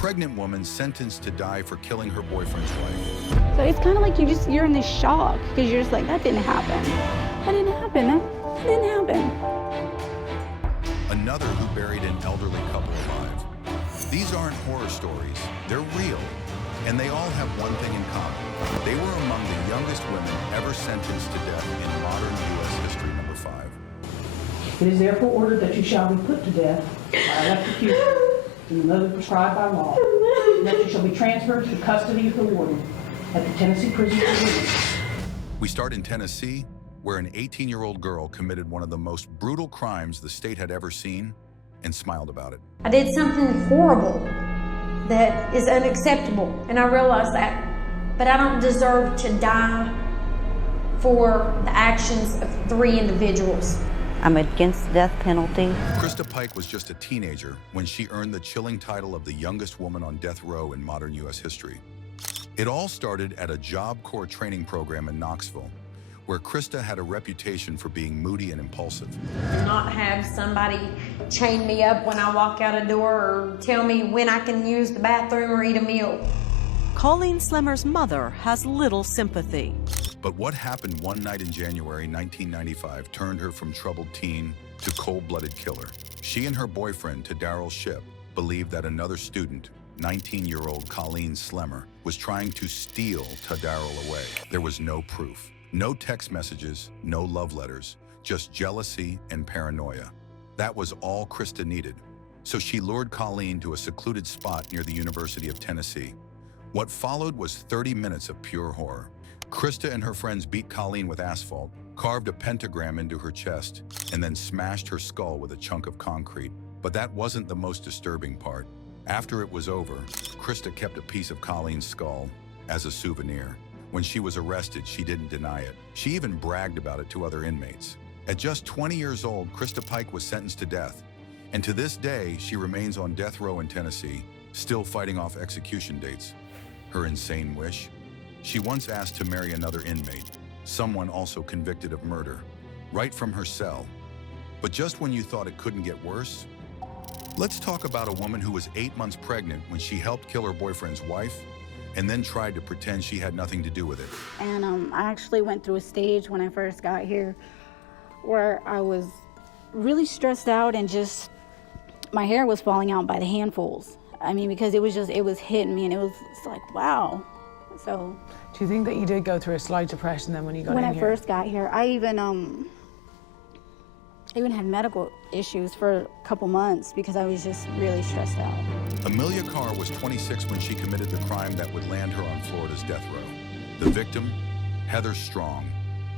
pregnant woman sentenced to die for killing her boyfriend's wife. So it's kind of like you're in this shock because you're just like, that didn't happen. That didn't happen. That didn't happen. Another who buried an elderly couple alive. These aren't horror stories, they're real. And they all have one thing in common. They were among the youngest women ever sentenced to death in modern U.S. history. Number 5. It is therefore ordered that you shall be put to death by electrocution in the method prescribed by law, and that you shall be transferred to the custody of the warden at the Tennessee Prison for Women. We start in Tennessee, where an 18-year-old girl committed one of the most brutal crimes the state had ever seen and smiled about it. I did something horrible that is unacceptable, and I realize that. But I don't deserve to die for the actions of 3 individuals. I'm against the death penalty. Krista Pike was just a teenager when she earned the chilling title of the youngest woman on death row in modern U.S. history. It all started at a Job Corps training program in Knoxville, where Krista had a reputation for being moody and impulsive. Not have somebody chain me up when I walk out a door or tell me when I can use the bathroom or eat a meal. Colleen Slemmer's mother has little sympathy. But what happened one night in January 1995 turned her from troubled teen to cold-blooded killer. She and her boyfriend, Darrell Shipp, believed that another student, 19-year-old Colleen Slemmer, was trying to steal Darrell away. There was no proof. No text messages, no love letters, just jealousy and paranoia. That was all Krista needed. So she lured Colleen to a secluded spot near the University of Tennessee. What followed was 30 minutes of pure horror. Krista and her friends beat Colleen with asphalt, carved a pentagram into her chest, and then smashed her skull with a chunk of concrete. But that wasn't the most disturbing part. After it was over, Krista kept a piece of Colleen's skull as a souvenir. When she was arrested, she didn't deny it. She even bragged about it to other inmates. At just 20 years old, Krista Pike was sentenced to death. And to this day, she remains on death row in Tennessee, still fighting off execution dates. Her insane wish? She once asked to marry another inmate, someone also convicted of murder, right from her cell. But just when you thought it couldn't get worse, let's talk about a woman who was 8 months pregnant when she helped kill her boyfriend's wife and then tried to pretend she had nothing to do with it. And I actually went through a stage when I first got here where I was really stressed out and just, my hair was falling out by the handfuls. I mean, because it was hitting me and it was like, wow. So. Do you think that you did go through a slight depression then when you got in here? When I first got here, I even had medical issues for a couple months because I was just really stressed out. Amelia Carr was 26 when she committed the crime that would land her on Florida's death row. The victim, Heather Strong,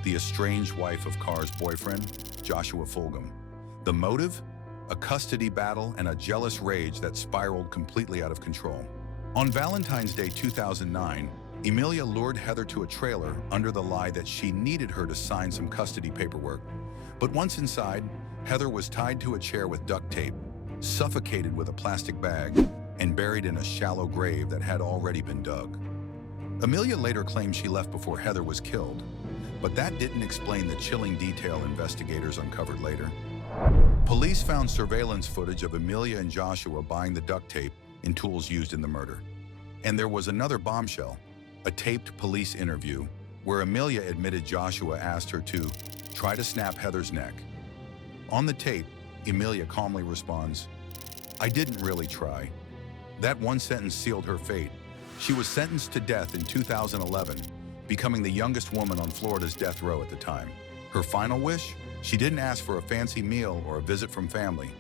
the estranged wife of Carr's boyfriend, Joshua Fulgham. The motive? A custody battle and a jealous rage that spiraled completely out of control. On Valentine's Day 2009, Amelia lured Heather to a trailer under the lie that she needed her to sign some custody paperwork. But once inside, Heather was tied to a chair with duct tape, suffocated with a plastic bag, and buried in a shallow grave that had already been dug. Amelia later claimed she left before Heather was killed, but that didn't explain the chilling detail investigators uncovered later. Police found surveillance footage of Amelia and Joshua buying the duct tape and tools used in the murder. And there was another bombshell, a taped police interview where Amelia admitted Joshua asked her to try to snap Heather's neck. On the tape, Amelia calmly responds, "I didn't really try." That one sentence sealed her fate. She was sentenced to death in 2011, becoming the youngest woman on Florida's death row at the time. Her final wish? She didn't ask for a fancy meal or a visit from family.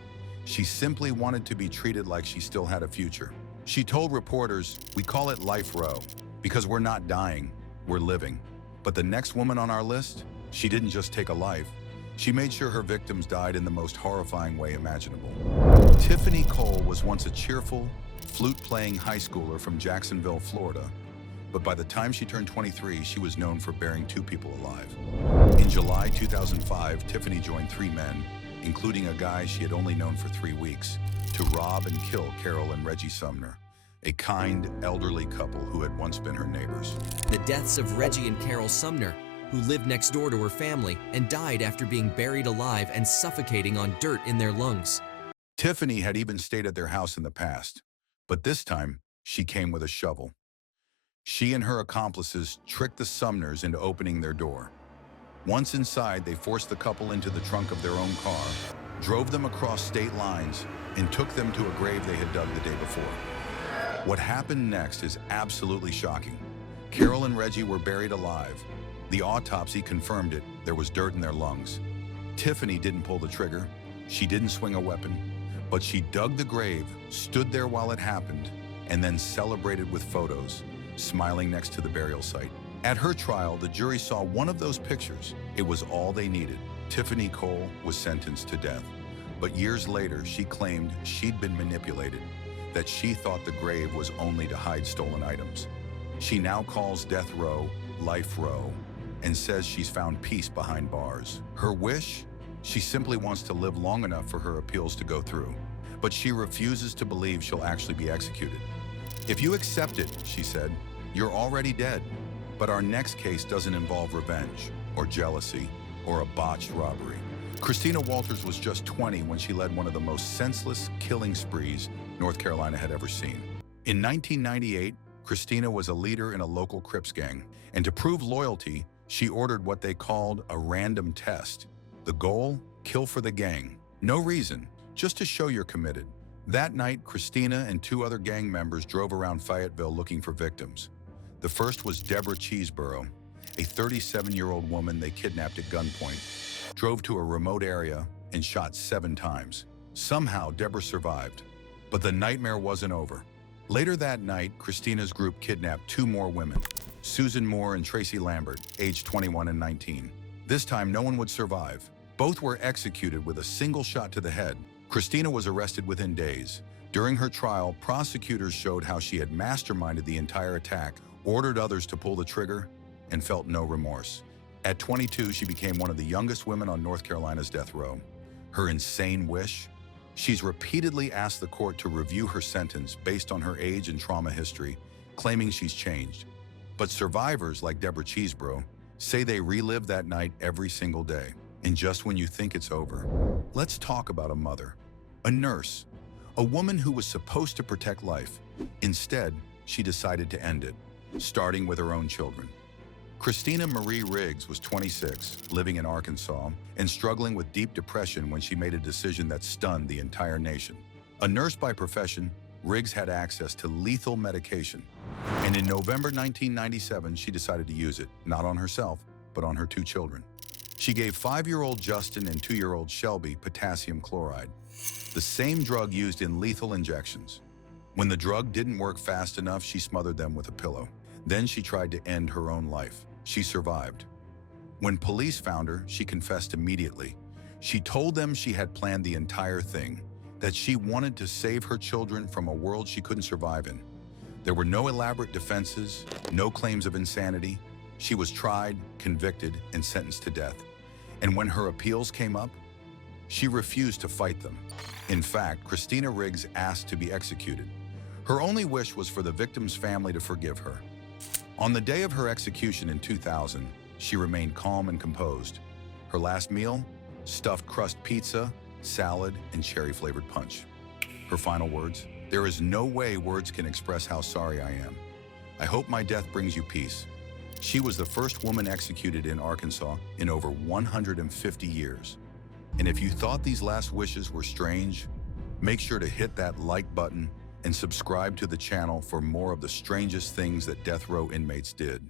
She simply wanted to be treated like she still had a future. She told reporters, "We call it Life Row because we're not dying, we're living." But the next woman on our list, she didn't just take a life. She made sure her victims died in the most horrifying way imaginable. Tiffany Cole was once a cheerful, flute-playing high schooler from Jacksonville, Florida. But by the time she turned 23, she was known for burying 2 people alive. In July 2005, Tiffany joined 3 men, including a guy she had only known for 3 weeks, to rob and kill Carol and Reggie Sumner, a kind, elderly couple who had once been her neighbors. The deaths of Reggie and Carol Sumner, who lived next door to her family and died after being buried alive and suffocating on dirt in their lungs. Tiffany had even stayed at their house in the past, But this time, she came with a shovel. She and her accomplices tricked the Sumners into opening their door. Once inside, they forced the couple into the trunk of their own car, drove them across state lines, and took them to a grave they had dug the day before. What happened next is absolutely shocking. Carol and Reggie were buried alive. The autopsy confirmed it. There was dirt in their lungs. Tiffany didn't pull the trigger. She didn't swing a weapon. But she dug the grave, stood there while it happened, and then celebrated with photos, smiling next to the burial site. At her trial, the jury saw one of those pictures. It was all they needed. Tiffany Cole was sentenced to death. But years later, she claimed she'd been manipulated, that she thought the grave was only to hide stolen items. She now calls death row life row and says she's found peace behind bars. Her wish? She simply wants to live long enough for her appeals to go through. But she refuses to believe she'll actually be executed. If you accept it, she said, you're already dead. But our next case doesn't involve revenge or jealousy or a botched robbery. Christina Walters was just 20 when she led one of the most senseless killing sprees North Carolina had ever seen. In 1998, Christina was a leader in a local Crips gang, and to prove loyalty, she ordered what they called a random test. The goal? Kill for the gang. No reason, just to show you're committed. That night, Christina and 2 other gang members drove around Fayetteville looking for victims. The first was Deborah Cheeseborough, a 37-year-old woman they kidnapped at gunpoint, drove to a remote area, and shot 7 times. Somehow, Deborah survived. But the nightmare wasn't over. Later that night, Christina's group kidnapped 2 more women, Susan Moore and Tracy Lambert, aged 21 and 19. This time, no one would survive. Both were executed with a single shot to the head. Christina was arrested within days. During her trial, prosecutors showed how she had masterminded the entire attack, ordered others to pull the trigger, and felt no remorse. At 22, she became one of the youngest women on North Carolina's death row. Her insane wish? She's repeatedly asked the court to review her sentence based on her age and trauma history, claiming she's changed. But survivors like Deborah Cheeseborough say they relive that night every single day. And just when you think it's over, let's talk about a mother, a nurse, a woman who was supposed to protect life. Instead, she decided to end it, starting with her own children. Christina Marie Riggs was 26, living in Arkansas, and struggling with deep depression when she made a decision that stunned the entire nation. A nurse by profession, Riggs had access to lethal medication. And in November 1997, she decided to use it, not on herself, but on her 2 children. She gave 5-year-old Justin and 2-year-old Shelby potassium chloride, the same drug used in lethal injections. When the drug didn't work fast enough, she smothered them with a pillow. Then she tried to end her own life. She survived. When police found her, she confessed immediately. She told them she had planned the entire thing, that she wanted to save her children from a world she couldn't survive in. There were no elaborate defenses, no claims of insanity. She was tried, convicted, and sentenced to death. And when her appeals came up, she refused to fight them. In fact, Christina Riggs asked to be executed. Her only wish was for the victim's family to forgive her. On the day of her execution in 2000, she remained calm and composed. Her last meal? Stuffed crust pizza, salad, and cherry-flavored punch. Her final words? There is no way words can express how sorry I am. I hope my death brings you peace. She was the first woman executed in Arkansas in over 150 years. And if you thought these last wishes were strange, make sure to hit that like button and subscribe to the channel for more of the strangest things that death row inmates did.